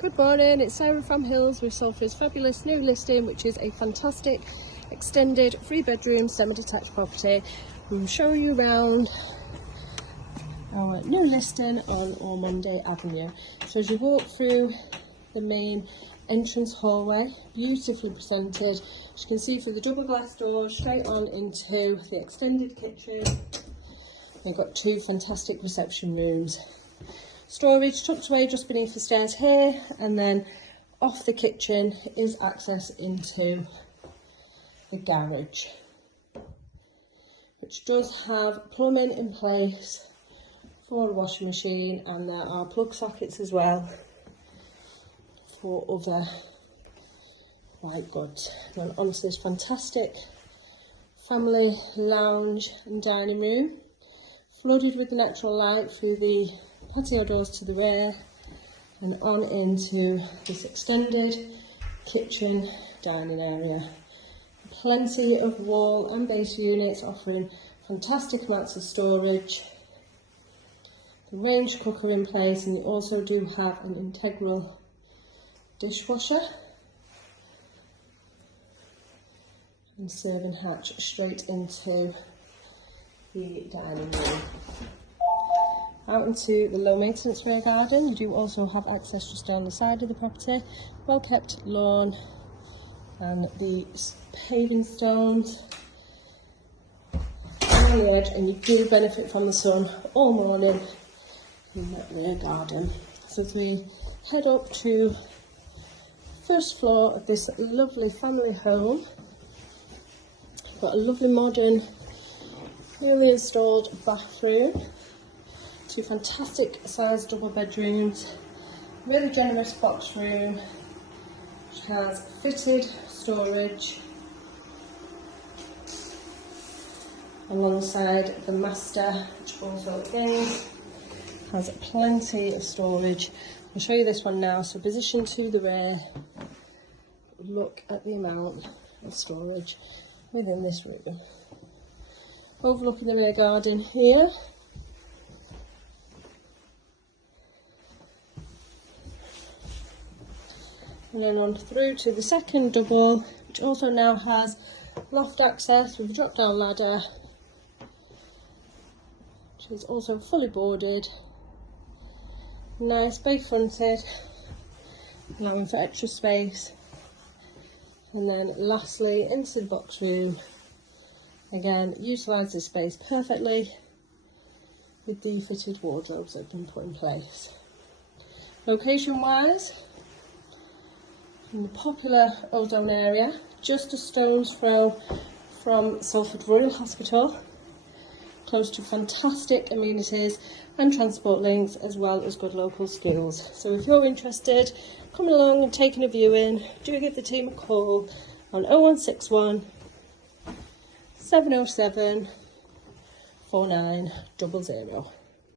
Good morning, it's Sarah from Hills with Salford's fabulous new listing, which is a fantastic extended 3-bedroom semi-detached property. We'll show you around our new listing on Ormonde Avenue. So as you walk through the main entrance hallway, beautifully presented, as you can see through the double glass doors, straight on into the extended kitchen. We've got 2 fantastic reception rooms. Storage tucked away just beneath the stairs here, and then off the kitchen is access into the garage, which does have plumbing in place for a washing machine, and there are plug sockets as well for other white goods. And onto this fantastic family lounge and dining room, flooded with the natural light through the patio doors to the rear, and on into this extended kitchen dining area. Plenty of wall and base units offering fantastic amounts of storage. The range cooker in place, and you also do have an integral dishwasher and serving hatch straight into the dining room. Out into the low maintenance rear garden, you do also have access just down the side of the property. Well kept lawn and the paving stones on the edge, and you do benefit from the sun all morning in that rear garden. So as we head up to first floor of this lovely family home, got a lovely modern, newly installed bathroom. 2 fantastic sized double bedrooms, really generous box room, which has fitted storage alongside the master, which also again has plenty of storage. I'll show you this one now. So position to the rear, look at the amount of storage within this room. Overlooking the rear garden here. And then on through to the second double, which also now has loft access with a drop down ladder, which is also fully boarded. Nice bay fronted, allowing for extra space. And then lastly into the box room, again utilise this space perfectly with the fitted wardrobes that have been put in place. Location wise, in the popular Ormonde area, just a stone's throw from Salford Royal Hospital, close to fantastic amenities and transport links, as well as good local schools. So if you're interested, coming along and taking a viewing, do give the team a call on 0161 707 4900.